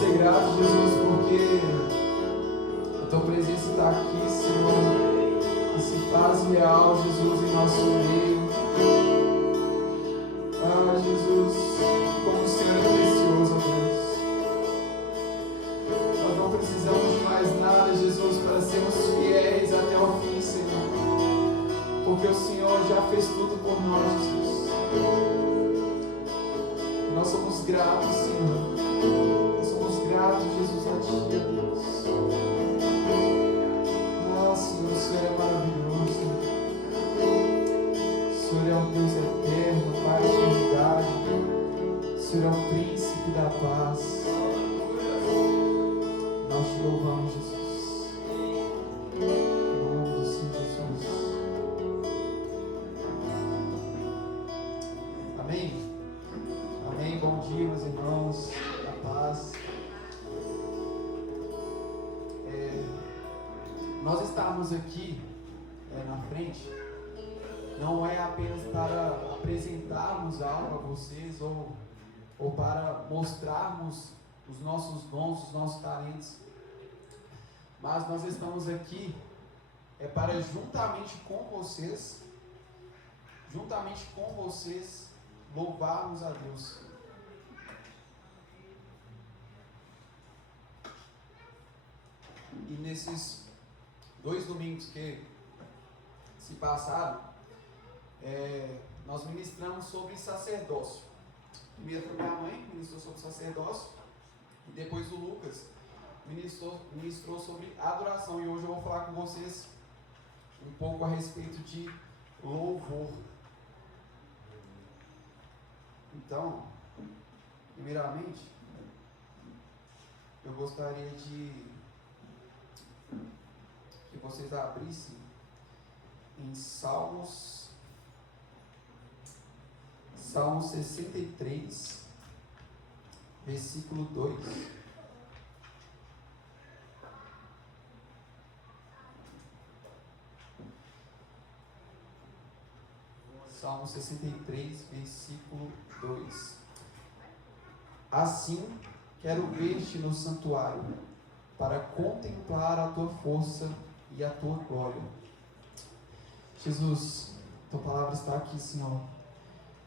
ser grato, Jesus, porque a tua presença está aqui, Senhor, e se faz real, Jesus, em nosso meio. Ah, Jesus, como o Senhor é precioso, Deus. Nós não precisamos de mais nada, Jesus, para sermos fiéis até o fim, Senhor, porque o Senhor já fez tudo por nós, Jesus. Nós somos gratos, Senhor. Nós somos gratos, Jesus, a Ti, Deus. Ah, Senhor, o Senhor é maravilhoso. O Senhor é o Deus eterno, Pai de verdade. O Senhor é o príncipe da paz. Nós te louvamos, Jesus. Em nome do Senhor Jesus. Amém? Amém. Bom dia, meus irmãos. A paz. Nós estarmos aqui na frente não é apenas para apresentarmos algo a vocês ou para mostrarmos os nossos dons, os nossos talentos, mas nós estamos aqui para juntamente com vocês louvarmos a Deus. E nesses 2 domingos que se passaram, nós ministramos sobre sacerdócio. Primeiro foi minha mãe, ministrou sobre sacerdócio, e depois o Lucas ministrou sobre adoração. E hoje eu vou falar com vocês um pouco a respeito de louvor. Então, primeiramente, eu gostaria de que vocês abrissem em Salmos 63, versículo 2. Salmo 63, versículo 2. Assim quero ver-te no santuário, para contemplar a tua força e a tua glória. Jesus, tua palavra está aqui, Senhor.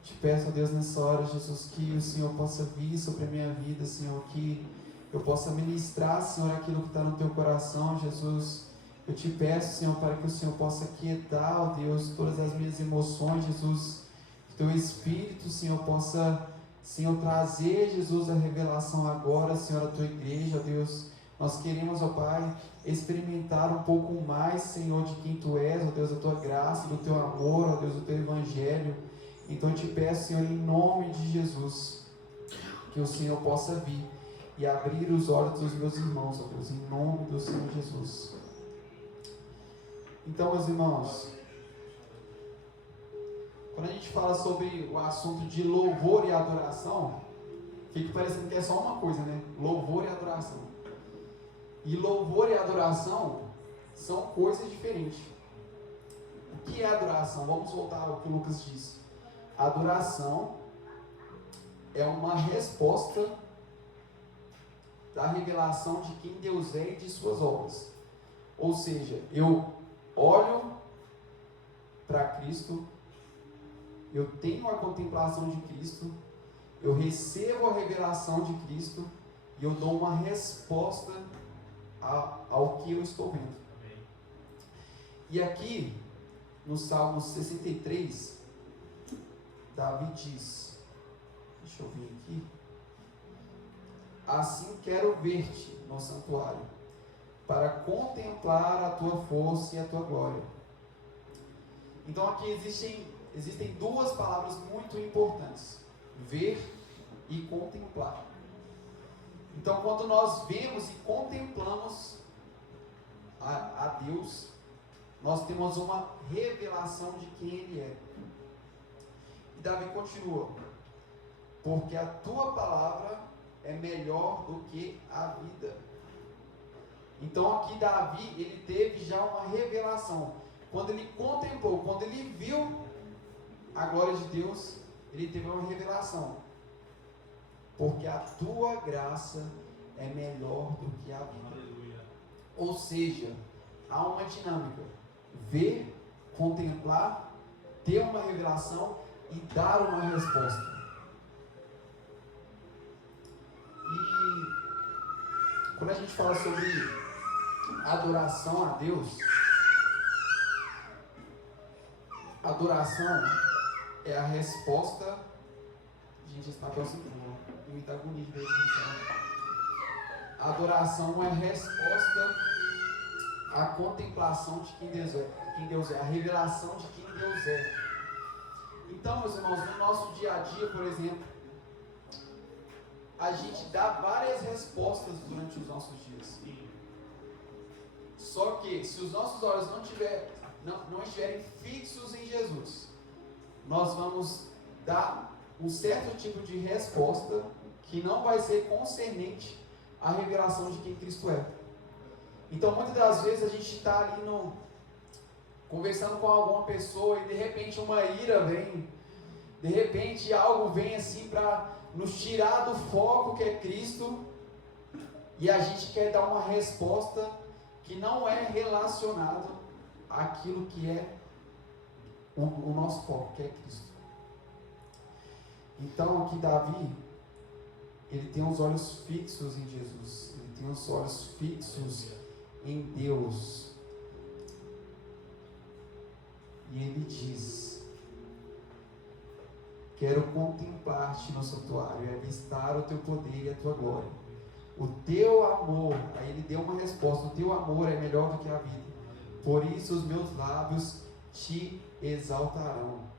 Te peço, a Deus, nessa hora, Jesus, que o Senhor possa vir sobre a minha vida, Senhor, que eu possa ministrar, Senhor, aquilo que está no teu coração, Jesus. Eu te peço, Senhor, para que o Senhor possa quietar, ó Deus, todas as minhas emoções, Jesus. Que teu Espírito, Senhor, possa, Senhor, trazer, Jesus, a revelação agora, Senhor, à tua igreja, ó Deus. Nós queremos, ó Pai, experimentar um pouco mais, Senhor, de quem Tu és, ó Deus, da Tua graça, do Teu amor, ó Deus, do Teu Evangelho. Então eu te peço, Senhor, em nome de Jesus, que o Senhor possa vir e abrir os olhos dos meus irmãos, ó Deus, em nome do Senhor Jesus. Então, meus irmãos, quando a gente fala sobre o assunto de louvor e adoração, fica parecendo que é só uma coisa, né? Louvor e adoração. E louvor e adoração são coisas diferentes. O que é adoração? Vamos voltar ao que o Lucas disse. Adoração é uma resposta da revelação de quem Deus é e de suas obras. Ou seja, eu olho para Cristo, eu tenho a contemplação de Cristo, eu recebo a revelação de Cristo e eu dou uma resposta ao que eu estou vendo. E aqui, no Salmo 63, Davi diz, deixa eu ver aqui, assim quero ver-te no santuário, para contemplar a tua força e a tua glória. Então aqui existem 2 palavras muito importantes, ver e contemplar. Então, quando nós vemos e contemplamos a Deus, nós temos uma revelação de quem Ele é. E Davi continua, porque a tua palavra é melhor do que a vida. Então aqui Davi, ele teve já uma revelação. Quando ele contemplou, quando ele viu a glória de Deus, ele teve uma revelação. Porque a tua graça é melhor do que a vida. Ou seja, há uma dinâmica: ver, contemplar, ter uma revelação e dar uma resposta. E quando a gente fala sobre adoração a Deus, adoração é a resposta. Gente, esse papel se pula. Muita agonia de ver isso. Adoração é a resposta à contemplação de quem Deus é, a revelação de quem Deus é. Então, meus irmãos, no nosso dia a dia, por exemplo, a gente dá várias respostas durante os nossos dias. Só que, se os nossos olhos não estiverem fixos em Jesus, nós vamos dar um certo tipo de resposta que não vai ser concernente à revelação de quem Cristo é. Então, muitas das vezes a gente está ali conversando com alguma pessoa e de repente uma ira vem, de repente algo vem assim para nos tirar do foco que é Cristo, e a gente quer dar uma resposta que não é relacionada àquilo que é o nosso foco, que é Cristo. Então aqui Davi, ele tem os olhos fixos em Jesus, ele tem os olhos fixos em Deus. E ele diz: quero contemplar-te no santuário e avistar o teu poder e a tua glória. O teu amor, aí ele deu uma resposta: o teu amor é melhor do que a vida. Por isso os meus lábios te exaltarão.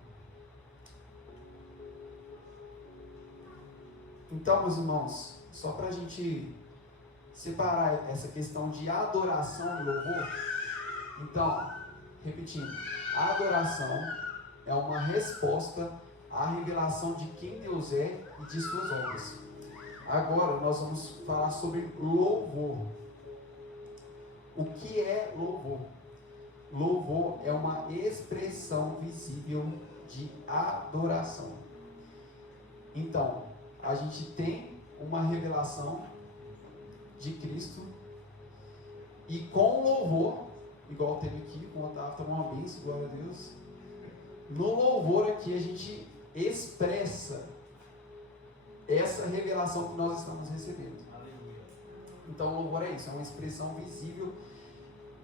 Então, meus irmãos, só para a gente separar essa questão de adoração e louvor, então, repetindo, a adoração é uma resposta à revelação de quem Deus é e de suas obras. Agora nós vamos falar sobre louvor. O que é louvor? Louvor é uma expressão visível de adoração. Então, a gente tem uma revelação de Cristo, e com louvor, igual teve aqui, com o Otávio, uma bênção, glória a Deus. No louvor aqui a gente expressa essa revelação que nós estamos recebendo. Aleluia. Então o louvor é isso, é uma expressão visível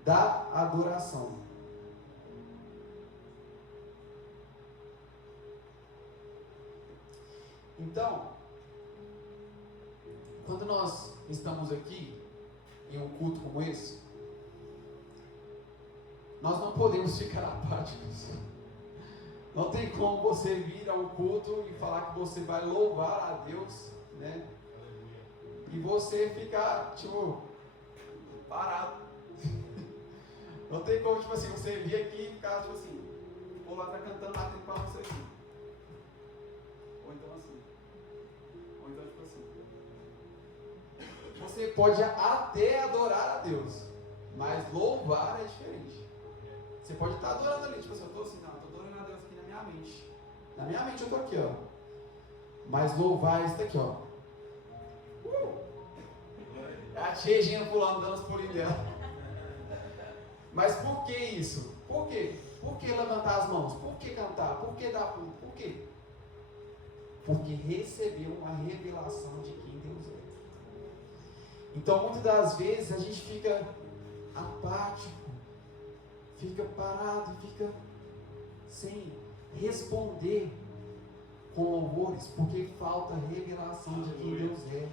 da adoração. Então, quando nós estamos aqui em um culto como esse, nós não podemos ficar apáticos. Não tem como você vir ao culto e falar que você vai louvar a Deus, né? E você ficar, parado. Não tem como, você vir aqui e ficar, ou lá tá cantando, batendo palma você aqui. Ou então assim. Você pode até adorar a Deus, mas louvar é diferente. Você pode estar adorando ali, eu estou assim, não, estou adorando a Deus aqui na minha mente. Na minha mente eu estou aqui, ó. Mas louvar é isso daqui, ó. A tia Regina pulando, dando os pulinhos dela. Mas por que isso? Por quê? Por que levantar as mãos? Por que cantar? Por que dar pulo? Por quê? Porque recebeu uma revelação de quem Deus é. Então, muitas das vezes a gente fica apático, fica parado, fica sem responder com louvores, porque falta revelação de quem Deus é.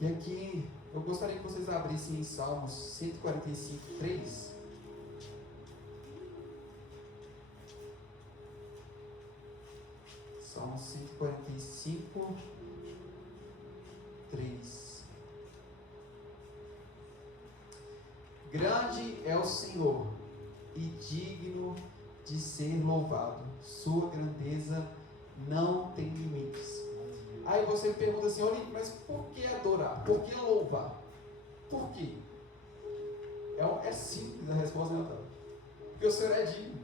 E aqui, eu gostaria que vocês abrissem em Salmos 145, 3. Salmos 145, 3. Grande é o Senhor e digno de ser louvado. Sua grandeza não tem limites. Aí você pergunta assim: olha, mas por que adorar? Por que louvar? Por quê? É simples a resposta, né, Otávio? Porque o Senhor é digno.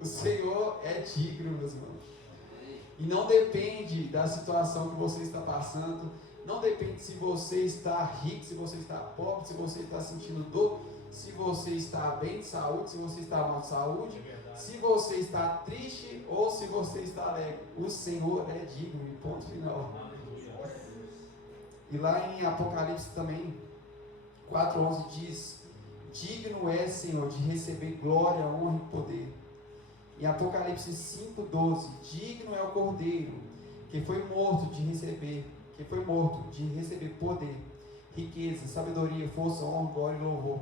O Senhor é digno, meus irmãos. E não depende da situação que você está passando, não depende se você está rico, se você está pobre, se você está sentindo dor, se você está bem de saúde, se você está mal de saúde, se você está triste ou se você está alegre. O Senhor é digno, ponto final. E lá em Apocalipse também, 4:11 diz: digno é, Senhor, de receber glória, honra e poder. Em Apocalipse 5:12, digno é o Cordeiro, que foi morto de receber poder, riqueza, sabedoria, força, honra, glória e louvor.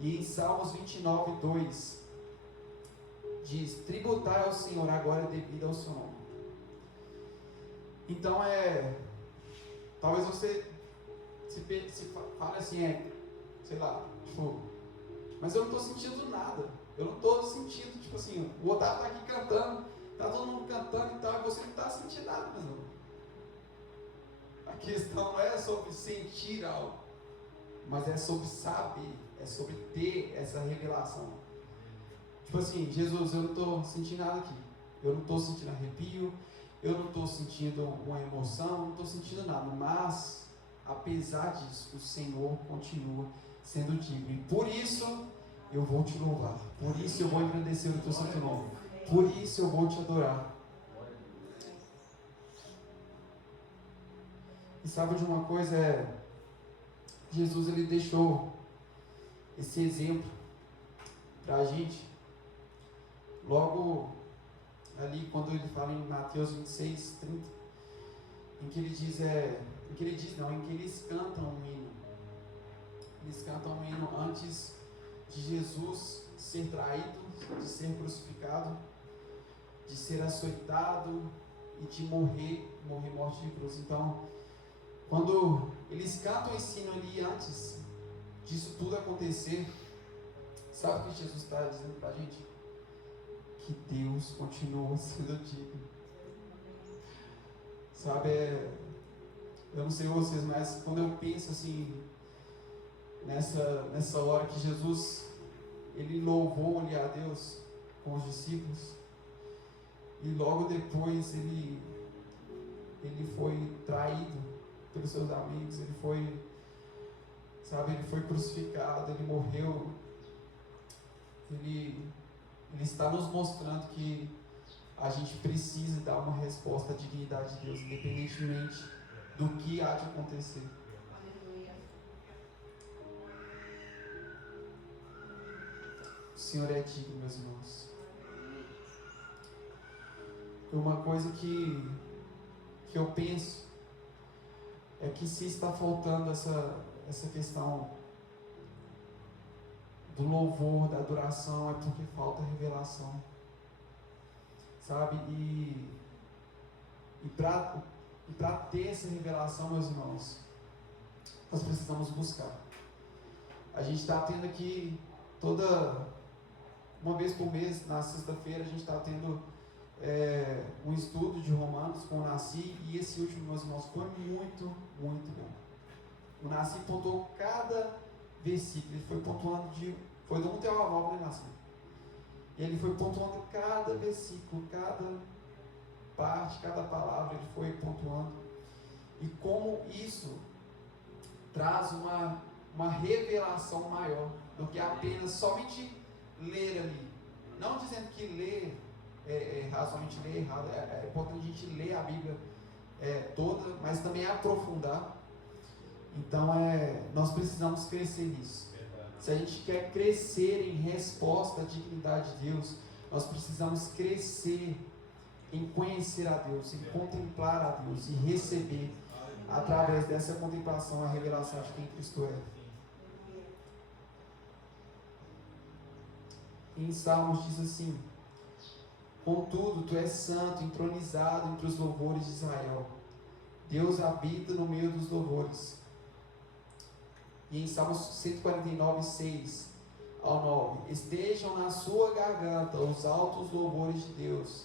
E em Salmos 29:2 diz: tributai ao Senhor agora devido ao seu nome. Então talvez você se fale assim, sei lá, tipo, mas eu não estou sentindo nada. Eu não estou sentindo, tipo assim, o Otávio está aqui cantando, está todo mundo cantando e tal, e você não está sentindo nada, mas não. A questão não é sobre sentir algo, mas é sobre saber, é sobre ter essa revelação. Tipo assim, Jesus, eu não estou sentindo nada aqui, eu não estou sentindo arrepio, eu não estou sentindo uma emoção, não estou sentindo nada, mas apesar disso, o Senhor continua sendo digno, e por isso eu vou te louvar, por isso eu vou engrandecer o teu santo nome, por isso eu vou te adorar. E sabe de uma coisa, Jesus ele deixou esse exemplo para a gente, logo ali quando ele fala em Mateus 26:30, em que eles cantam um hino. Eles cantam um hino antes de Jesus ser traído, de ser crucificado, de ser açoitado e de morrer morte de cruz. Então, quando eles cantam esse hino ali antes disso tudo acontecer, sabe o que Jesus está dizendo para a gente? Que Deus continua sendo digno. Sabe, eu não sei vocês, mas quando eu penso assim, nessa hora que Jesus, ele louvou ali a Deus com os discípulos, e logo depois ele foi traído pelos seus amigos, ele foi crucificado, ele morreu, ele está nos mostrando que a gente precisa dar uma resposta à dignidade de Deus, independentemente do que há de acontecer. O Senhor é digno, meus irmãos. Uma coisa que eu penso é que se está faltando essa questão do louvor, da adoração, é porque falta revelação, sabe? E para ter essa revelação, meus irmãos, nós precisamos buscar. A gente está tendo aqui uma vez por mês, na sexta-feira, a gente está tendo um estudo de Romanos com o Nasci, e esse último, meus irmãos, foi muito, muito bom. O Nasci pontuou cada versículo, ele foi pontuando foi do 1 até o 9, né, Nasci? E ele foi pontuando cada versículo, cada parte, cada palavra, ele foi pontuando. E como isso traz uma revelação maior do que apenas somente ler ali. Não dizendo que ler é errado, somente ler é errado. É importante a gente ler a Bíblia toda, mas também aprofundar. Então nós precisamos crescer nisso. Se a gente quer crescer em resposta à dignidade de Deus, nós precisamos crescer em conhecer a Deus, em contemplar a Deus e receber através dessa contemplação a revelação de quem Cristo é. Em Salmos diz assim: contudo, tu és santo, entronizado entre os louvores de Israel. Deus habita no meio dos louvores. E em Salmos 149:6 ao 9: estejam na sua garganta os altos louvores de Deus,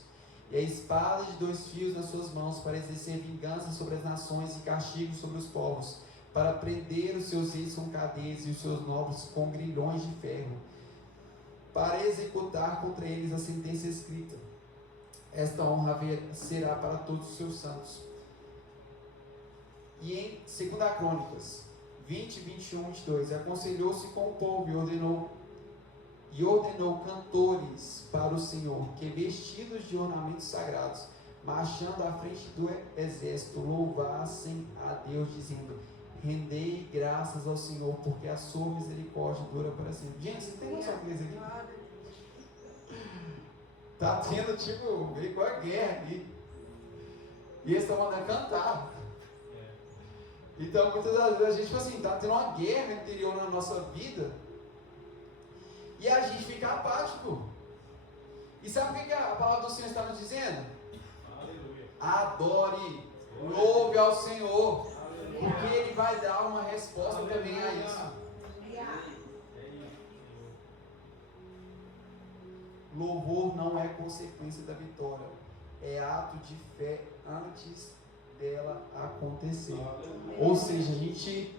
e a espada de 2 fios nas suas mãos, para exercer vingança sobre as nações e castigo sobre os povos, para prender os seus reis com cadeias e os seus nobres com grilhões de ferro, para executar contra eles a sentença escrita. esta honra será para todos os seus santos. E em 2 Crônicas 20, 21, 22, aconselhou-se com o povo e ordenou cantores para o Senhor, que vestidos de ornamentos sagrados, marchando à frente do exército, louvassem a Deus, dizendo: rendei graças ao Senhor, porque a sua misericórdia dura para sempre. Gente, vocês têm noção do que é isso aqui? Está tendo tipo, igual a guerra aqui. E eles estão mandando cantar. Então, muitas das vezes a gente, tipo assim, está tendo uma guerra interior na nossa vida e a gente fica apático. E sabe o que a palavra do Senhor está nos dizendo? Aleluia. Adore, louve ao Senhor, porque Ele vai dar uma resposta também a isso. Louvor não é consequência da vitória, é ato de fé antes dela acontecer. Ou seja, a gente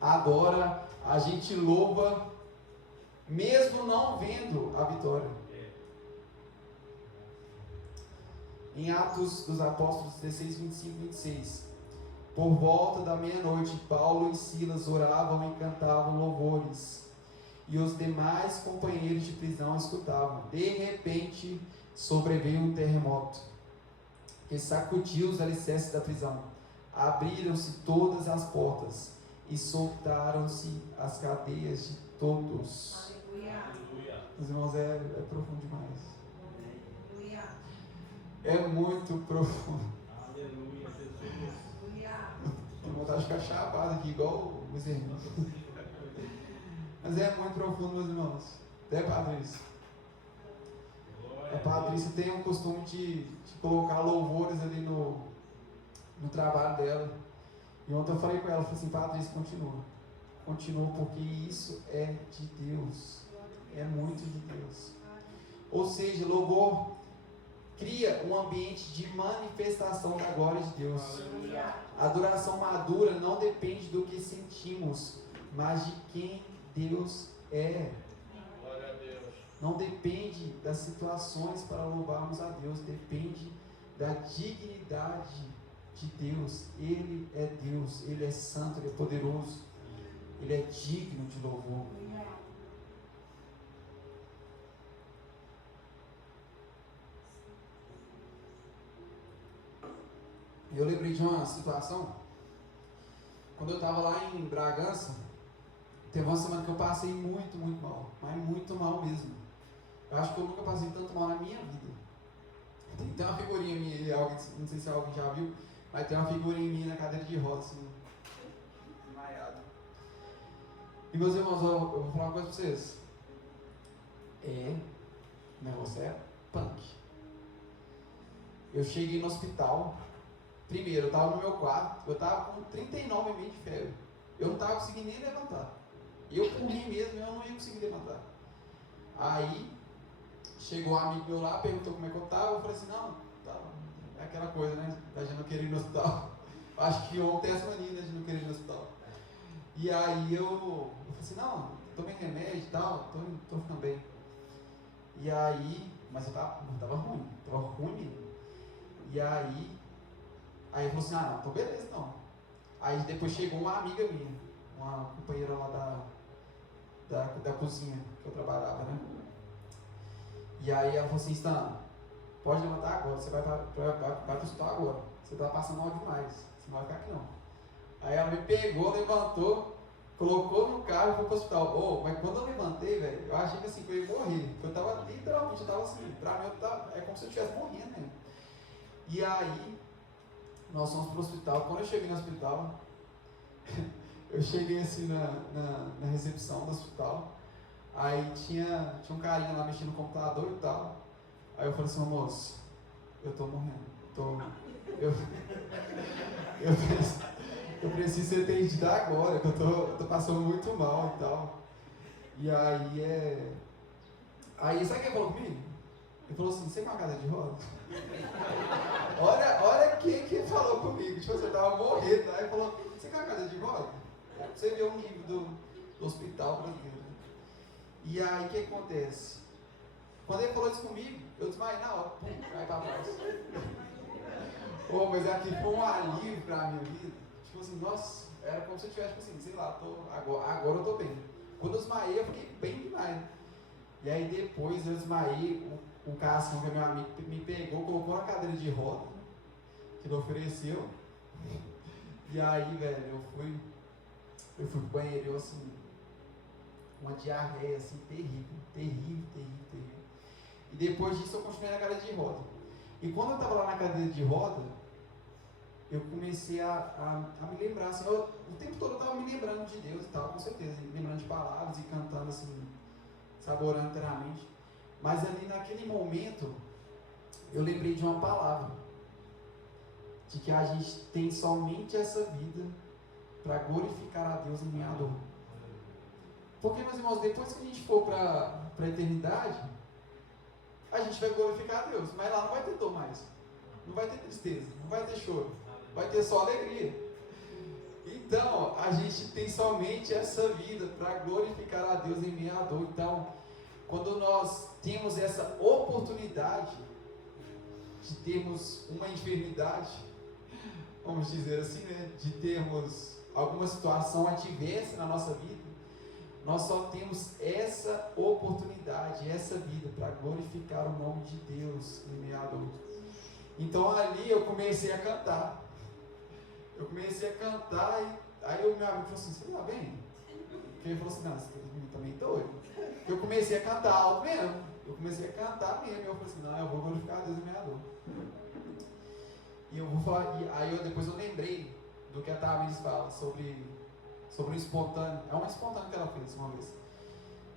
adora, a gente louva, mesmo não vendo a vitória. Em Atos dos Apóstolos 16, 25 e 26, por volta da meia-noite, Paulo e Silas oravam e cantavam louvores, e os demais companheiros de prisão escutavam. De repente, sobreveio um terremoto, que sacudiu os alicerces da prisão. Abriram-se todas as portas, e soltaram-se as cadeias de todos. Aleluia. Os irmãos, é profundo demais. Aleluia. É muito profundo. Aleluia. Tenho vontade de ficar chapado aqui, igual os irmãos. Mas é muito profundo, meus irmãos. É, Patrícia? A Patrícia tem o costume de colocar louvores ali no trabalho dela. E ontem eu falei com ela, falei assim: Patrícia, continua. Continua, porque isso é de Deus. É muito de Deus. Ou seja, louvor cria um ambiente de manifestação da glória de Deus. A adoração madura não depende do que sentimos, mas de quem Deus é. Glória a Deus. Não depende das situações para louvarmos a Deus, depende da dignidade de Deus. Ele é Deus, Ele é santo, Ele é poderoso, Ele é digno de louvor. Eu lembrei de uma situação, quando eu estava lá em Bragança. Teve uma semana que eu passei muito, muito mal, mas muito mal mesmo. Eu acho que eu nunca passei tanto mal na minha vida. Tem uma figurinha minha, não sei se alguém já viu, mas tem uma figurinha minha na cadeira de rodas, assim, desmaiado. E meus irmãos, eu vou falar uma coisa pra vocês. O negócio é punk. Eu cheguei no hospital, primeiro, eu estava no meu quarto, eu estava com 39,5 de febre. Eu não estava conseguindo nem levantar. Eu, por mim mesmo, eu não ia conseguir levantar. Aí, chegou um amigo meu lá, perguntou como é que eu estava. Eu falei assim: não, tá, é aquela coisa, né? Da gente não querer ir no hospital. Acho que ontem é essa mania de não querer ir no hospital. E aí eu falei assim: não, tomei remédio e tal, tô ficando bem. E aí, mas eu tava ruim mesmo. E aí ele falou assim: ah, não, tô beleza então. Aí depois chegou uma amiga minha, uma companheira lá da cozinha que eu trabalhava, né? E aí ela falou assim: Stan, pode levantar agora, você vai pro hospital agora, você tá passando mal demais, você não vai ficar aqui não. Aí ela me pegou, levantou, colocou no carro e foi pro hospital. Mas quando eu levantei, velho, eu achei que assim, que eu ia morrer, porque eu tava literalmente, assim, pra mim é como se eu estivesse morrendo mesmo. E aí nós fomos pro hospital. Quando eu cheguei no hospital, eu cheguei assim na recepção do hospital. Aí tinha um carinha lá mexendo no computador e tal. Aí eu falei assim: moço, eu tô morrendo. Eu preciso ser atendido agora, que eu tô passando muito mal e tal. E aí sabe o que ele falou comigo? Ele falou assim: você é uma cadeira de roda? Olha quem falou comigo. Tipo, eu tava morrendo, tá? Ele falou: você quer uma cadeira de roda? Você vê o nível do hospital brasileiro. E aí o que acontece? Quando ele falou isso comigo, eu desmaiei na hora, pum, cai pra trás. Mas aqui foi um alívio pra minha vida. Tipo assim, nossa, era como se eu tivesse, tipo assim, sei lá, agora eu tô bem. Quando eu desmaiei, eu fiquei bem demais. E aí depois eu desmaiei, o Cascão, que é meu amigo, me pegou, colocou na cadeira de roda, que ele ofereceu. E aí, velho, eu fui pro banheiro, eu assim, uma diarreia assim, terrível. E depois disso eu continuei na cadeira de roda. E quando eu tava lá na cadeira de roda, eu comecei a me lembrar, assim, o tempo todo eu tava me lembrando de Deus e tal, com certeza, me lembrando de palavras e cantando assim, saboreando inteiramente. Mas ali naquele momento, eu lembrei de uma palavra, de que a gente tem somente essa vida para glorificar a Deus em meia dor. Porque, meus irmãos, depois que a gente for para a eternidade, a gente vai glorificar a Deus, mas lá não vai ter dor mais, não vai ter tristeza, não vai ter choro, vai ter só alegria. Então, a gente tem somente essa vida para glorificar a Deus em meia dor. Então, quando nós temos essa oportunidade de termos uma enfermidade, vamos dizer assim, né, de termos alguma situação adversa na nossa vida, nós só temos essa oportunidade, essa vida para glorificar o nome de Deus em meia dor. Então ali eu comecei a cantar. E aí o meu amigo falou assim, você tá bem? Porque ele falou assim, não, você tá meio doido. Eu comecei a cantar alto mesmo. Eu falei assim, não, eu vou glorificar a Deus em meia dor. E eu vou falar, aí depois eu lembrei do que a Thaís fala sobre o espontâneo. É um espontâneo que ela fez uma vez.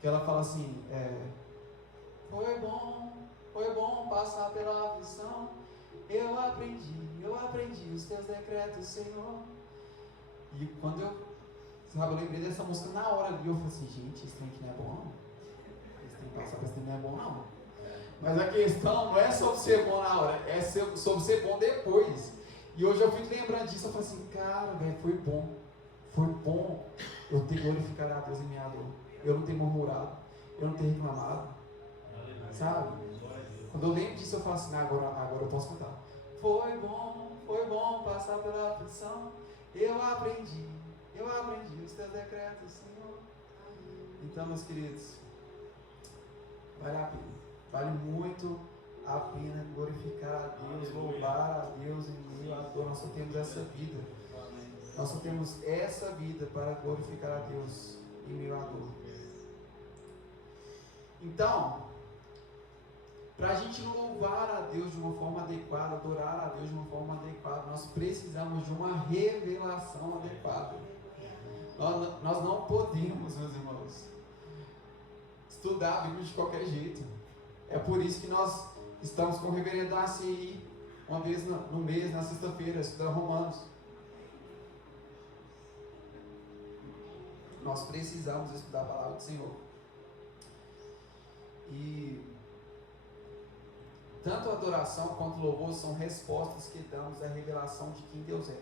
Que ela fala assim, foi bom passar pela aflição. Eu aprendi os teus decretos, Senhor. E quando eu lembrei dessa música na hora ali, eu falei assim, gente, esse trem aqui não é bom não. Esse trem passar por esse trem não é bom não. Mas a questão não é sobre ser bom na hora, é sobre ser bom depois. E hoje eu fico lembrando disso, eu falei assim, cara, velho, foi bom eu ter glorificado a Deus em minha dor. Eu não ter murmurado, eu não ter reclamado, sabe? Quando eu lembro disso, eu falo assim, agora eu posso cantar. Foi bom passar pela aflição. Eu aprendi os teus decretos, Senhor. Então, meus queridos, vale a pena. Vale muito a pena glorificar a Deus, louvar a Deus em meio à dor. Nós só temos essa vida. Nós só temos essa vida para glorificar a Deus em meio à dor. Então, para a gente louvar a Deus de uma forma adequada, adorar a Deus de uma forma adequada, nós precisamos de uma revelação adequada. Nós não podemos, meus irmãos, estudar a Bíblia de qualquer jeito. É por isso que nós estamos com o reverendo ACI, uma vez no mês, na sexta-feira, estudando Romanos. Nós precisamos estudar a palavra do Senhor. E tanto a adoração quanto o louvor são respostas que damos à revelação de quem Deus é.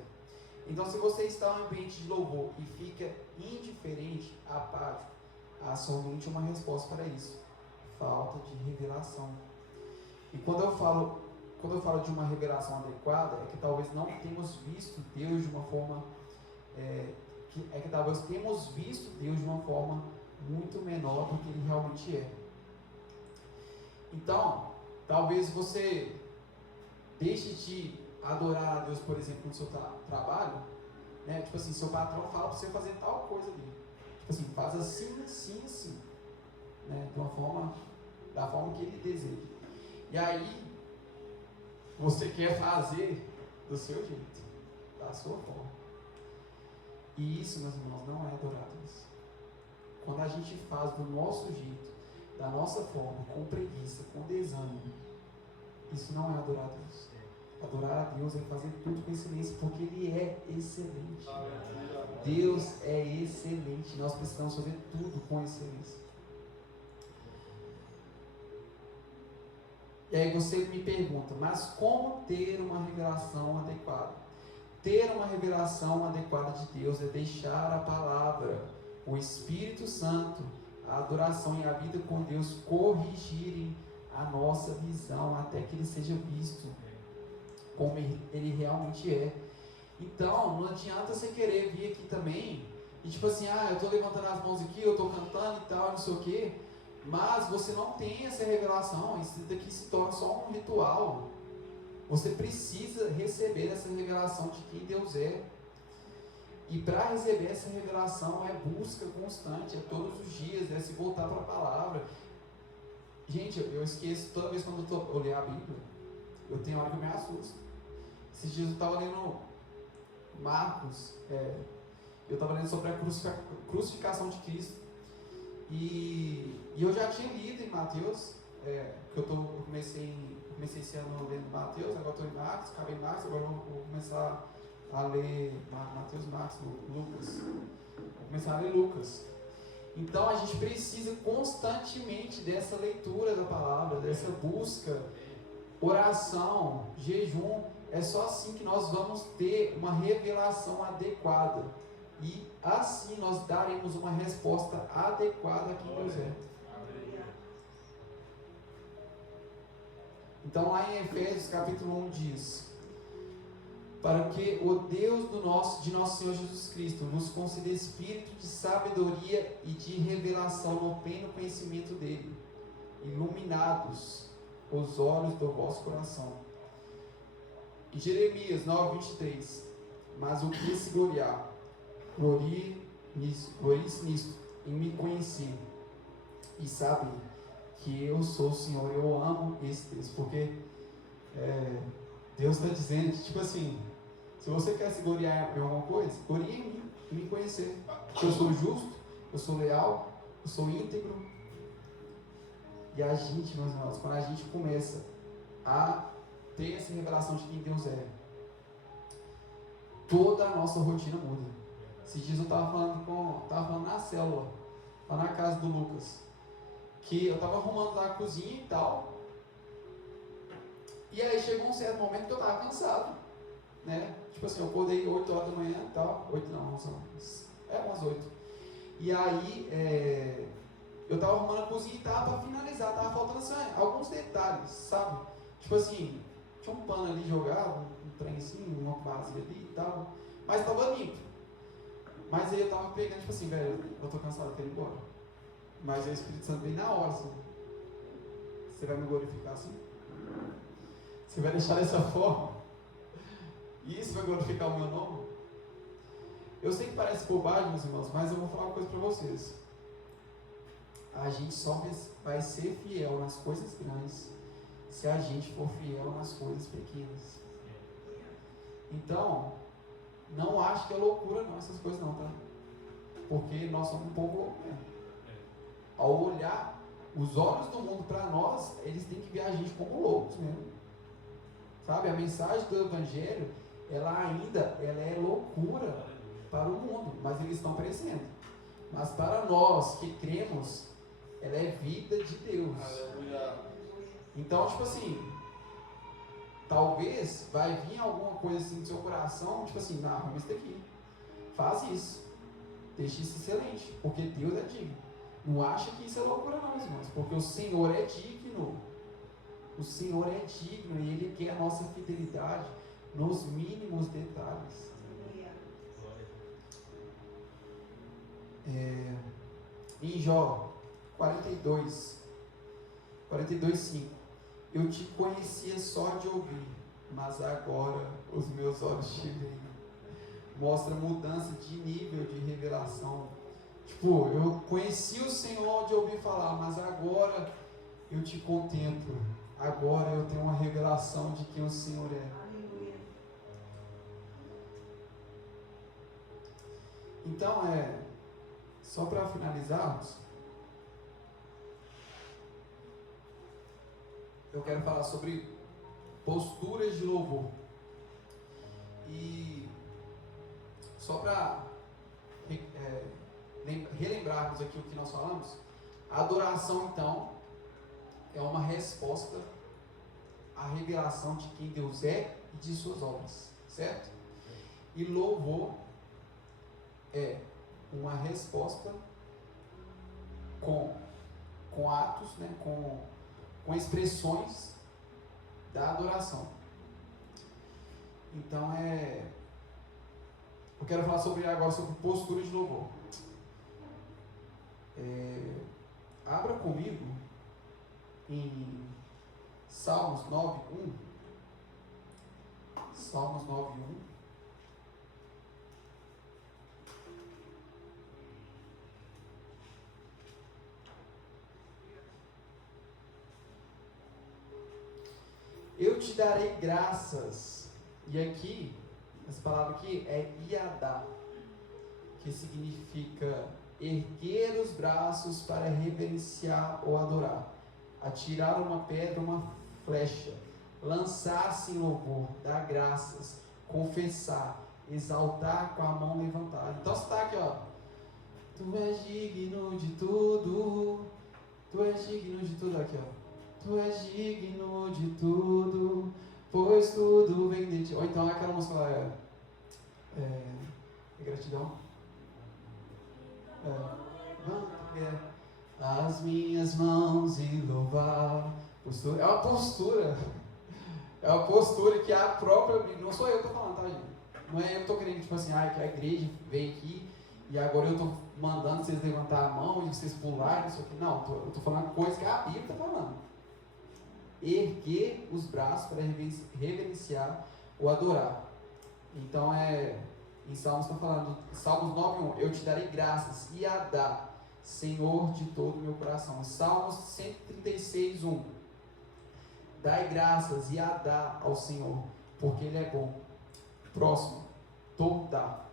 Então, se você está em um ambiente de louvor e fica indiferente, apático, há somente uma resposta para isso: falta de revelação. E quando eu falo de uma revelação adequada, é que talvez não temos visto Deus de uma forma que talvez temos visto Deus de uma forma muito menor do que Ele realmente é. Então, talvez você deixe de adorar a Deus, por exemplo, no seu trabalho, né? Tipo assim, seu patrão fala para você fazer tal coisa ali. Tipo assim, faz assim, né? Da forma que Ele deseja. E aí, você quer fazer do seu jeito, da sua forma. E isso, meus irmãos, não é adorar a Deus. Quando a gente faz do nosso jeito, da nossa forma, com preguiça, com desânimo, isso não é adorar a Deus. Adorar a Deus é fazer tudo com excelência, porque Ele é excelente. Deus é excelente. Nós precisamos fazer tudo com excelência. E aí você me pergunta, mas como ter uma revelação adequada? Ter uma revelação adequada de Deus é deixar a palavra, o Espírito Santo, a adoração e a vida com Deus corrigirem a nossa visão até que ele seja visto como ele realmente é. Então, não adianta você querer vir aqui também e tipo assim, eu estou levantando as mãos aqui, eu estou cantando e tal, não sei o que, mas você não tem essa revelação, isso daqui se torna só um ritual. Você precisa receber essa revelação de quem Deus é. E para receber essa revelação é busca constante, é todos os dias, é se voltar para a palavra. Gente, eu esqueço toda vez quando eu leio a Bíblia, eu tenho hora que eu me assusto. Esses dias eu estava lendo Marcos, eu estava lendo sobre a crucificação de Cristo. E eu já tinha lido em Mateus, que eu comecei esse ano lendo Mateus, agora estou em Marcos, acabei em Marcos, agora eu vou começar a ler Mateus, Marcos, Lucas. Vou começar a ler Lucas. Então a gente precisa constantemente dessa leitura da palavra, dessa busca, oração, jejum. É só assim que nós vamos ter uma revelação adequada. E assim nós daremos uma resposta adequada a quem Deus é. Então lá em Efésios capítulo 1 diz: para que o Deus de nosso Senhor Jesus Cristo nos conceda espírito de sabedoria e de revelação no pleno conhecimento dele, iluminados os olhos do vosso coração. Em Jeremias 9:23, mas o que se gloriar, glorie-se nisto, em me conhecer e saber que eu sou o Senhor. Eu amo esse texto, porque Deus está dizendo que, tipo assim, se você quer se gloriar em alguma coisa, glorie em mim, em me conhecer. Porque eu sou justo, eu sou leal, eu sou íntegro. E a gente, meus irmãos, quando a gente começa a ter essa revelação de quem Deus é, toda a nossa rotina muda. Esses dias eu estava falando na célula, lá na casa do Lucas, que eu estava arrumando lá a cozinha e tal, e aí chegou um certo momento que eu estava cansado, né? Tipo assim, eu acordei 8 horas da manhã e tal, 8 não, umas 8. E aí, eu estava arrumando a cozinha e estava para finalizar, estava faltando assim, alguns detalhes, sabe? Tipo assim, tinha um pano ali jogado, um trem assim, uma base ali e tal, mas estava limpo. Mas aí eu estava pegando, tipo assim, velho, eu estou cansado, eu quero ir embora. Mas aí o Espírito Santo veio na hora, assim, você vai me glorificar assim? Você vai deixar dessa forma? E isso vai glorificar o meu nome? Eu sei que parece bobagem, meus irmãos, mas eu vou falar uma coisa para vocês. A gente só vai ser fiel nas coisas grandes se a gente for fiel nas coisas pequenas. Então, não acho que é loucura não, essas coisas não, tá? Porque nós somos um povo louco mesmo. Ao olhar, os olhos do mundo para nós, eles têm que ver a gente como loucos mesmo. Sabe, a mensagem do Evangelho, ela é loucura para o mundo, mas eles estão perecendo. Mas para nós que cremos, ela é vida de Deus. Aleluia. Então, tipo assim, talvez vai vir alguma coisa assim do seu coração, tipo assim, não, arruma isso daqui, faz isso, deixa isso excelente, porque Deus é digno. Não acha que isso é loucura não, irmãos, porque o Senhor é digno. O Senhor é digno e Ele quer a nossa fidelidade nos mínimos detalhes. Em Jó 42:5, eu te conhecia só de ouvir, mas agora os meus olhos te veem. Mostra mudança de nível de revelação. Tipo, eu conheci o Senhor de ouvir falar, mas agora eu te contemplo. Agora eu tenho uma revelação de quem o Senhor é. Então, só para finalizarmos, eu quero falar sobre posturas de louvor. E só para relembrarmos aqui o que nós falamos, a adoração então é uma resposta à revelação de quem Deus é e de suas obras, certo? E louvor é uma resposta com atos, né, com com expressões da adoração. Então eu quero falar agora sobre postura de louvor. Abra comigo em Salmos 9:1. Salmos 9:1. Eu te darei graças. E aqui, essa palavra aqui é Iadá, que significa erguer os braços para reverenciar ou adorar, atirar uma pedra, uma flecha, lançar-se em louvor, dar graças, confessar, exaltar com a mão levantada. Então você está aqui, ó. Tu és digno de tudo. Tu és digno de tudo. Aqui, ó. Tu és digno de tudo, pois tudo vem de ti. Ou então aquela música lá é gratidão. As minhas mãos e louvar. Postura. É uma postura. É uma postura que a própria Bíblia. Não sou eu que estou falando, tá, gente? Não é eu que estou querendo, tipo assim, que a igreja vem aqui e agora eu estou mandando vocês levantar a mão e vocês pularem, isso aqui. Não, eu estou falando coisa que a Bíblia está falando. Erguer os braços para reverenciar ou adorar. Então em Salmos está falando, Salmos 9:1, eu te darei graças, Iadá, Senhor de todo o meu coração. Salmos 136:1, dai graças, Iadá, ao Senhor, porque Ele é bom. Próximo, Todá.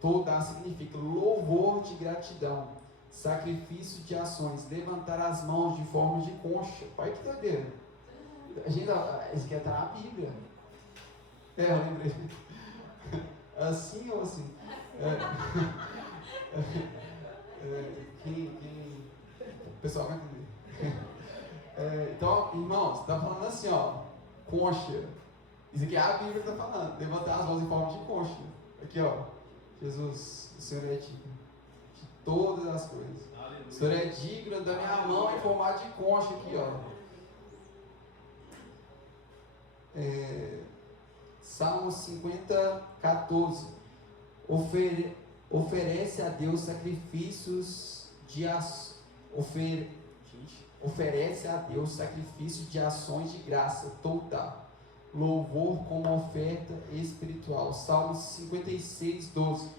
Todá significa louvor de gratidão, sacrifício de ações, levantar as mãos de forma de concha. Olha que doideira. Gente, isso aqui está na Bíblia. Eu lembrei. Assim ou assim? O pessoal vai entender. Então, irmãos, está falando assim, ó, concha. Isso aqui é a Bíblia que está falando. Levantar as mãos em forma de concha. Aqui, ó. Jesus, o Senhor é digno de todas as coisas. Aleluia. O Senhor é digno da minha mão em formato de concha aqui, ó. Salmos 50:14. Oferece a Deus sacrifícios de oferece a Deus sacrifício de ações de graça, Todá. Louvor como oferta espiritual. Salmos 56:12.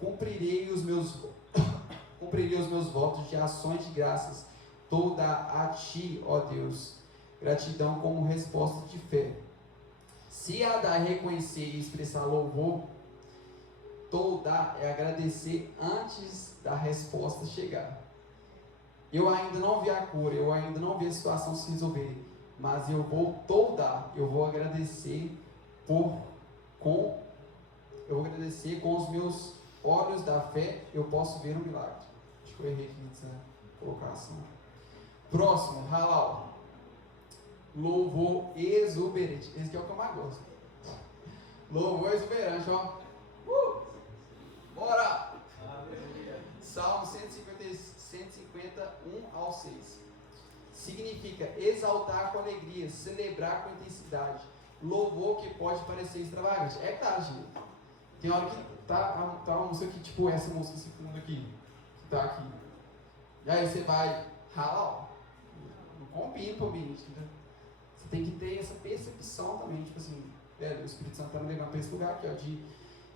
Cumprirei os meus votos de ações de graças, Todá a ti, ó Deus. Gratidão como resposta de fé. Se Adá reconhecer e expressar louvor, Todá é agradecer antes da resposta chegar. Eu ainda não vi a cura, eu ainda não vi a situação se resolver, mas eu vou Todá, eu vou agradecer com os meus olhos da fé, eu posso ver um milagre. Acho que eu errei aqui nessa colocação. Próximo, halal. Louvor exuberante. Esse aqui é o que eu mais gosto. Louvor exuberante, ó. Bora! Salmo 151:6. Significa exaltar com alegria, celebrar com intensidade. Louvor que pode parecer extravagante. É claro, gente. Tem hora que tá uma música que, tipo essa música, esse fundo aqui, que tá aqui. E aí você vai ralar, não combina com o ambiente, né? Você tem que ter essa percepção também, tipo assim, o Espírito Santo está me levando para esse lugar aqui, ó, de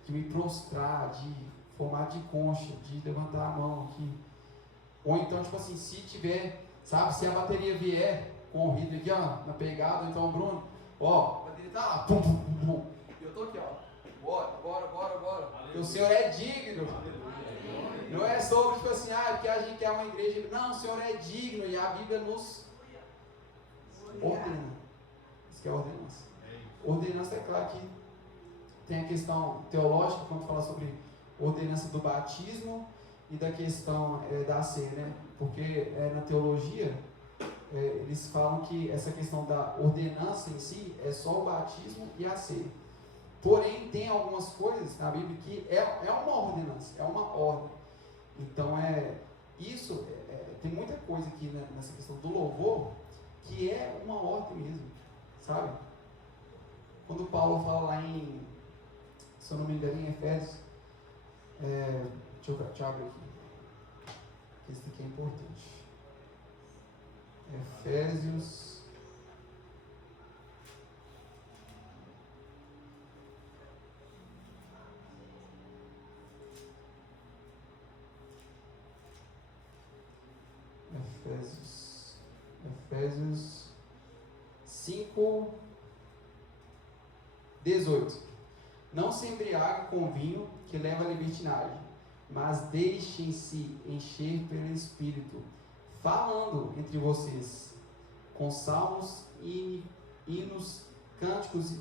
me prostrar, de formar de concha, de levantar a mão aqui. Ou então, tipo assim, se tiver, sabe, se a bateria vier com o ritmo aqui, ó, na pegada, então, Bruno, ó, a bateria tá lá, pum, pum, pum, pum. E eu tô aqui, ó, bora. Porque o Senhor é digno. Não é sobre, tipo assim, porque a gente quer uma igreja. Não, o Senhor é digno e a Bíblia nos ordena. Isso que é ordenança. Ordenança, é claro que tem a questão teológica, quando fala sobre ordenança do batismo e da questão da ceia, né? Porque na teologia eles falam que essa questão da ordenança em si é só o batismo e a ceia. Porém, tem algumas coisas na Bíblia que é uma ordenança, é uma ordem. Então, Isso, tem muita coisa aqui nessa questão do louvor que é uma ordem mesmo, sabe? Quando Paulo fala lá em, se eu não me engano, em Efésios, deixa eu abrir aqui, que isso aqui é importante. Efésios 5, 18. Não se embriague com vinho que leva à libertinagem, mas deixem-se encher pelo Espírito, falando entre vocês com salmos, hinos, cânticos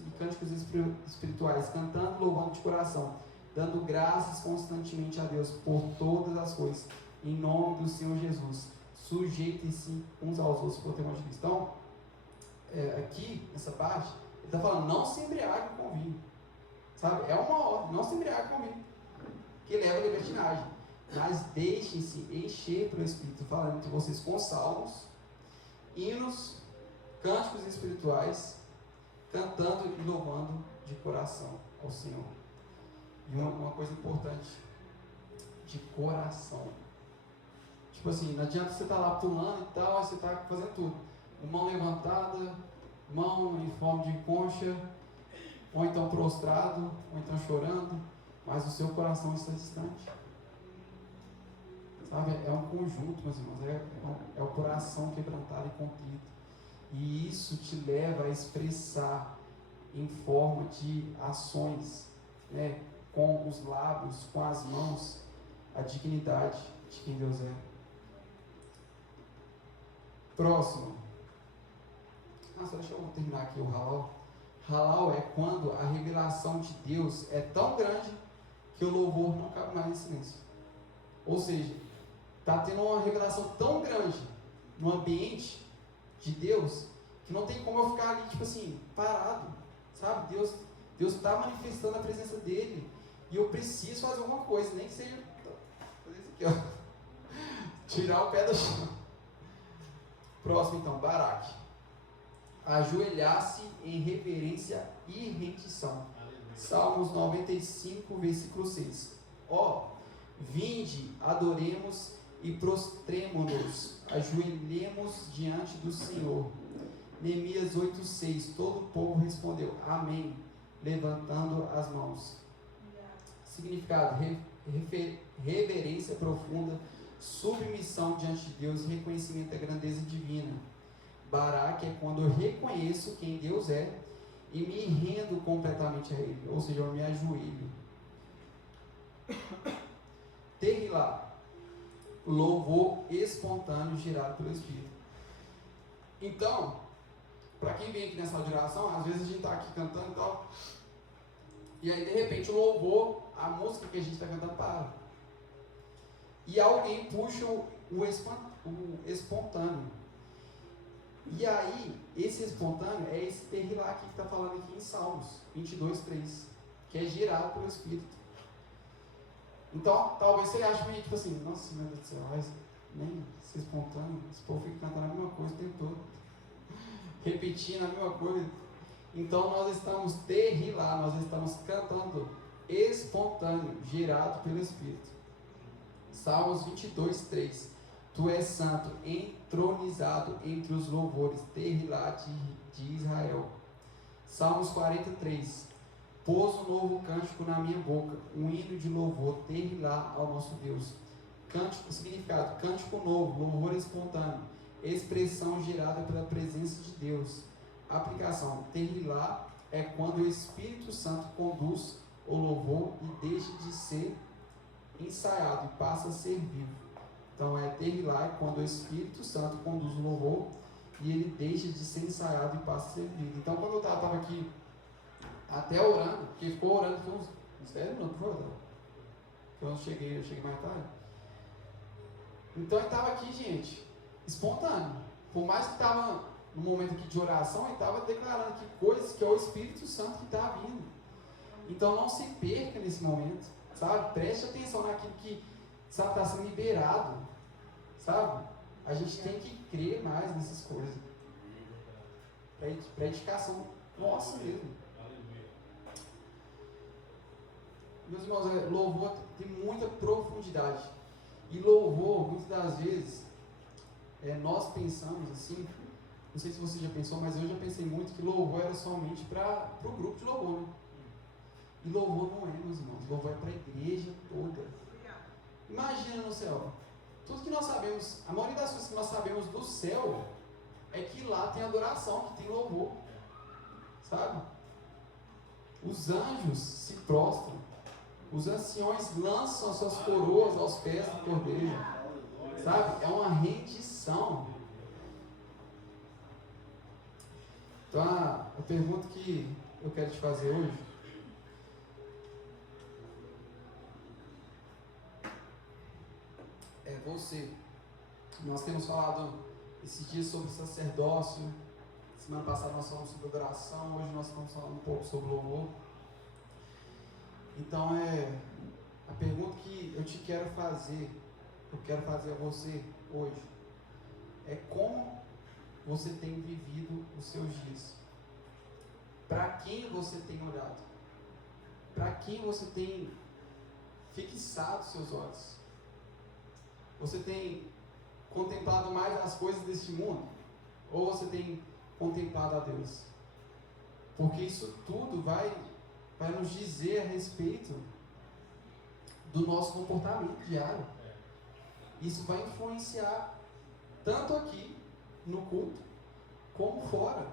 espirituais, cantando, louvando de coração, dando graças constantemente a Deus por todas as coisas, em nome do Senhor Jesus. Sujeitem-se uns aos outros por temor de Cristo. Então, aqui, nessa parte, ele está falando, não se embriague com vinho. Sabe? É uma ordem, não se embriague com vinho, que leva à libertinagem. Mas deixem-se encher pelo Espírito, falando entre vocês com salmos, hinos, cânticos espirituais, cantando e louvando de coração ao Senhor. E uma coisa importante, de coração. Tipo assim, não adianta você estar lá pulando e tal, aí você está fazendo tudo. Mão levantada, mão em forma de concha, ou então prostrado, ou então chorando, mas o seu coração está distante. Sabe? É um conjunto, meus irmãos, é o coração quebrantado e contrito. E isso te leva a expressar em forma de ações, né, com os lábios, com as mãos, a dignidade de quem Deus é. Próximo. Nossa, deixa eu terminar aqui o halal. Halal é quando a revelação de Deus é tão grande que o louvor não cabe mais em silêncio. Ou seja, está tendo uma revelação tão grande no ambiente de Deus que não tem como eu ficar ali, tipo assim, parado, sabe? Deus está manifestando a presença dele e eu preciso fazer alguma coisa, nem que seja fazer isso aqui, ó. Tirar o pé do chão. Próximo então, Baraque. Ajoelhar-se em reverência e rendição. Salmos 95, versículo 6. Vinde, adoremos e prostremo-nos, ajoelhemos diante do Senhor. Neemias 8:6. Todo o povo respondeu, amém, levantando as mãos. Significado, reverência profunda, submissão diante de Deus e reconhecimento da grandeza divina. Baraque é quando eu reconheço quem Deus é e me rendo completamente a Ele, ou seja, eu me ajoelho. Tehilá, louvor espontâneo gerado pelo Espírito. Então, para quem vem aqui nessa adoração, às vezes a gente está aqui cantando e tal, e aí de repente o louvor, a música que a gente está cantando para. E alguém puxa o espontâneo. E aí, esse espontâneo é esse Tehilá aqui que está falando aqui em Salmos 22:3, que é gerado pelo Espírito. Então, talvez você ache meio tipo assim, nossa, meu Deus do céu, mas nem ser espontâneo, esse povo fica cantando a mesma coisa o tempo todo, repetindo a mesma coisa. Então, nós estamos Tehilá, nós estamos cantando espontâneo, gerado pelo Espírito. Salmos 22:3. Tu és santo, entronizado entre os louvores, Tehilá de Israel. Salmos 43. Pôs um novo cântico na minha boca, um hino de louvor, Tehilá ao nosso Deus. Cântico, significado, cântico novo, louvor espontâneo, expressão gerada pela presença de Deus. Aplicação, Tehilá é quando o Espírito Santo conduz o louvor e deixa de ser ensaiado e passa a ser vivo. Então Tehilá é quando o Espírito Santo conduz o louvor e ele deixa de ser ensaiado e passa a ser vivo. Então quando eu estava aqui até orando, porque ficou orando foi uns 10 minutos, não foi? Então eu cheguei mais tarde. Então ele estava aqui, gente, espontâneo. Por mais que estava no momento aqui de oração, ele estava declarando aqui coisas que é o Espírito Santo que está vindo. Então não se perca nesse momento, sabe? Preste atenção naquilo que está sendo liberado. sabe? A gente tem que crer mais nessas coisas. Para edificação nossa mesmo. Meus irmãos, louvor tem muita profundidade. E louvor, muitas das vezes, nós pensamos assim, não sei se você já pensou, mas eu já pensei muito que louvor era somente para o grupo de louvor, né? E louvor não é, meus irmãos, louvor é para a igreja toda. Imagina no céu, tudo que nós sabemos, a maioria das coisas que nós sabemos do céu, é que lá tem adoração, que tem louvor, sabe? Os anjos se prostram, os anciões lançam as suas coroas aos pés do Cordeiro, sabe? É uma rendição. Então a pergunta que eu quero te fazer hoje é você. Nós temos falado esses dias sobre sacerdócio, semana passada nós falamos sobre adoração, hoje nós estamos falando um pouco sobre louvor. Então a pergunta que eu quero fazer a você hoje, é como você tem vivido os seus dias? Para quem você tem olhado? Para quem você tem fixado seus olhos? Você tem contemplado mais as coisas deste mundo? Ou você tem contemplado a Deus? Porque isso tudo vai nos dizer a respeito do nosso comportamento diário. Isso vai influenciar tanto aqui no culto como fora,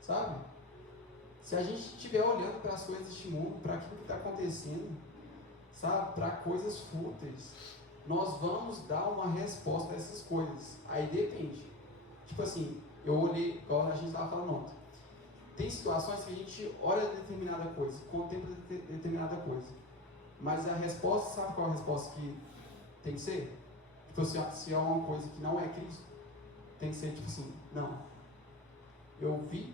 sabe? Se a gente estiver olhando para as coisas deste mundo, para aquilo que está acontecendo, sabe, para coisas fúteis, nós vamos dar uma resposta a essas coisas. Aí depende. Tipo assim, eu olhei, igual a gente estava falando ontem, tem situações que a gente olha determinada coisa, contempla determinada coisa, mas a resposta, sabe qual é a resposta que tem que ser? Tipo assim, se é uma coisa que não é Cristo, tem que ser tipo assim, não, eu vi,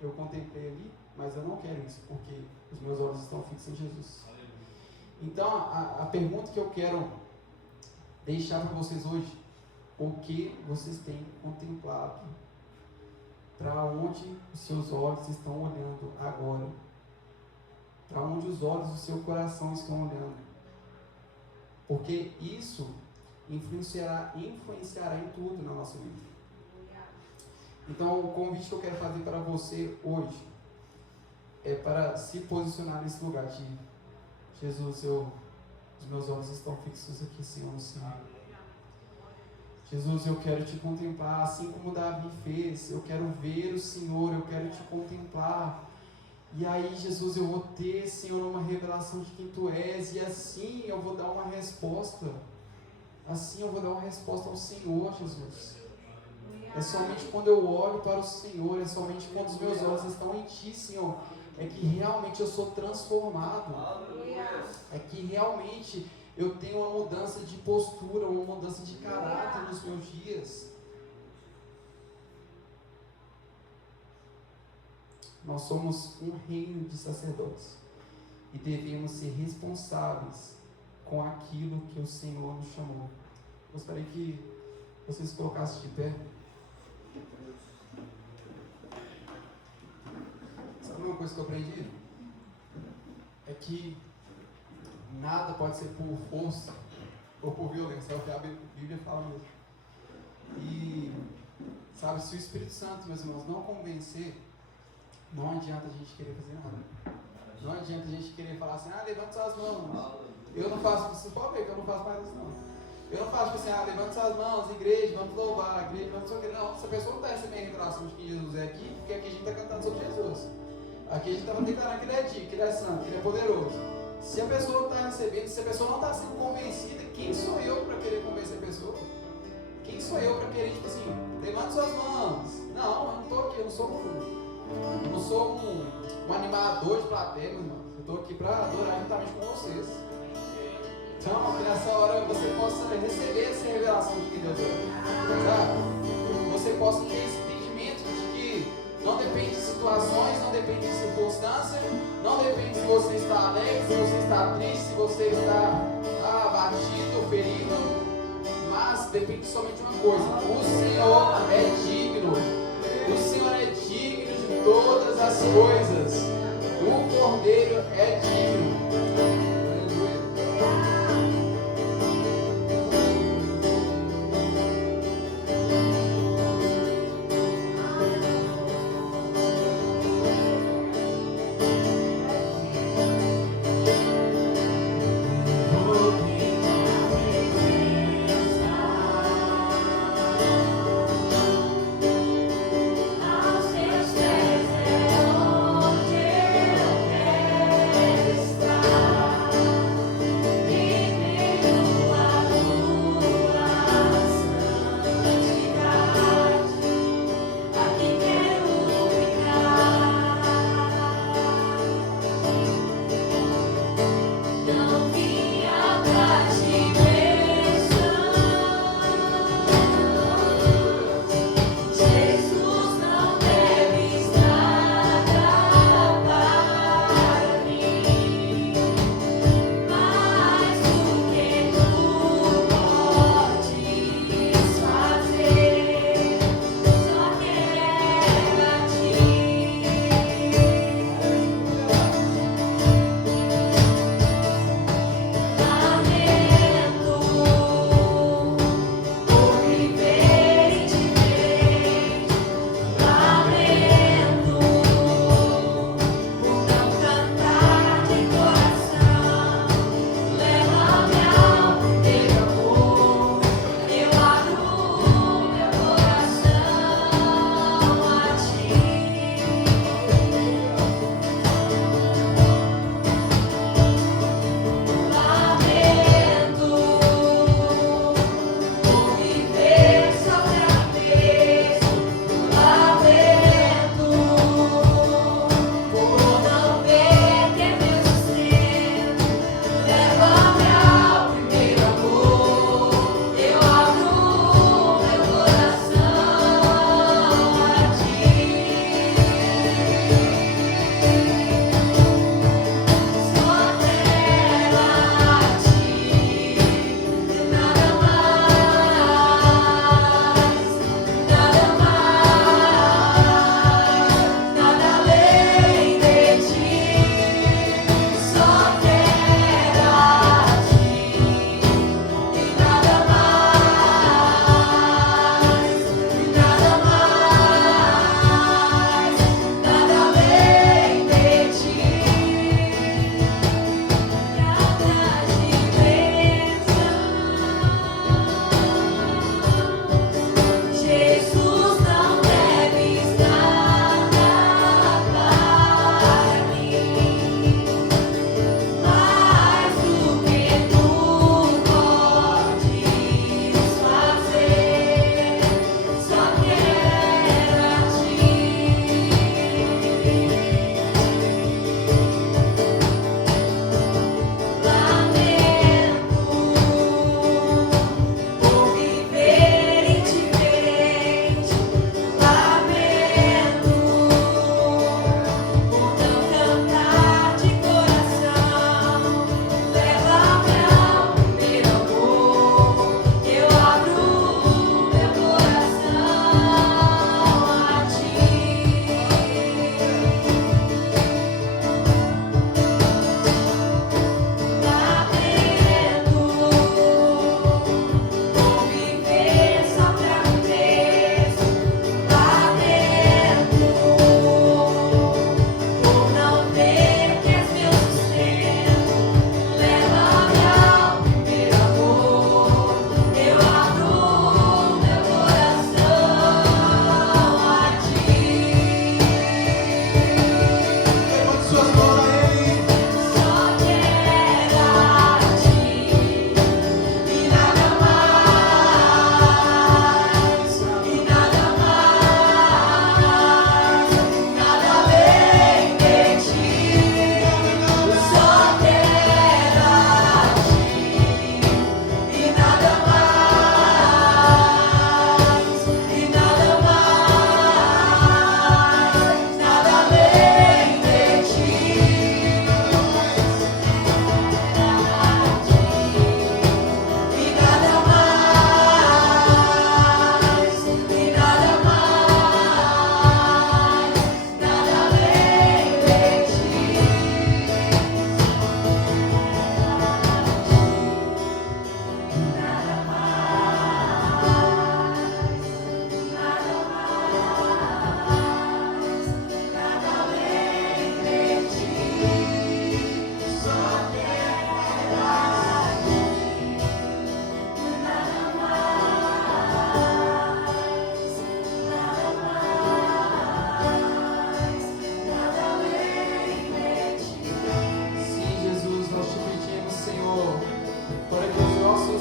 eu contemplei ali, mas eu não quero isso, porque os meus olhos estão fixos em Jesus. Então a pergunta que eu quero deixar para vocês hoje, o que vocês têm contemplado? Para onde os seus olhos estão olhando agora? Para onde os olhos do seu coração estão olhando? Porque isso influenciará em tudo na nossa vida. Então o convite que eu quero fazer para você hoje é para se posicionar nesse lugar de Jesus, os meus olhos estão fixos aqui, Senhor, no Senhor. Jesus, eu quero te contemplar, assim como Davi fez. Eu quero ver o Senhor, eu quero te contemplar. E aí, Jesus, eu vou ter, Senhor, uma revelação de quem Tu és. E assim eu vou dar uma resposta. Assim eu vou dar uma resposta ao Senhor, Jesus. É somente quando eu olho para o Senhor, é somente quando os meus olhos estão em Ti, Senhor, é que realmente eu sou transformado. É que realmente eu tenho uma mudança de postura, uma mudança de caráter nos meus dias. Nós somos um reino de sacerdotes e devemos ser responsáveis com aquilo que o Senhor nos chamou. Gostaria que vocês colocassem de pé. Sabe uma coisa que eu aprendi? É que nada pode ser por força ou por violência, é o que a Bíblia fala mesmo. E, sabe, se o Espírito Santo, meus irmãos, não convencer, não adianta a gente querer fazer nada. Não adianta a gente querer falar assim, levanta suas mãos. Eu não faço, você pode ver que eu não faço mais isso não. Eu não faço assim, levanta suas mãos, igreja, vamos louvar, igreja, vamos não sei o que. Não, essa pessoa não está recebendo a revelação de quem Jesus é aqui, porque aqui a gente está cantando sobre Jesus. Aqui a gente estava declarando que Ele é digno, que Ele é santo, que Ele é poderoso. Se a pessoa não está recebendo, se a pessoa não está sendo convencida, quem sou eu para querer convencer a pessoa? Quem sou eu para querer, tipo assim, levanta suas mãos? Não, eu não estou aqui, eu não sou um animador de plateia, meu irmão. Eu estou aqui para adorar juntamente com vocês. Então, que nessa hora você possa receber essa revelação de que Deus é, sabe? Você possa ter esse entendimento de que não depende de situações, não depende de circunstâncias, não depende se você está alegre, se você está triste, se você está abatido, ferido, mas depende somente de uma coisa: o Senhor é digno, o Senhor é digno de todas as coisas, o Cordeiro é digno. Aos teus pés é onde eu quero estar.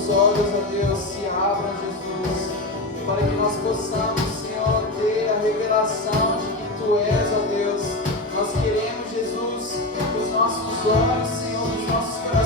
nossos olhos, ó Deus, se abram, Jesus, para que nós possamos, Senhor, ter a revelação de que Tu és, ó Deus. Nós queremos, Jesus, que os nossos olhos, Senhor, dos nossos corações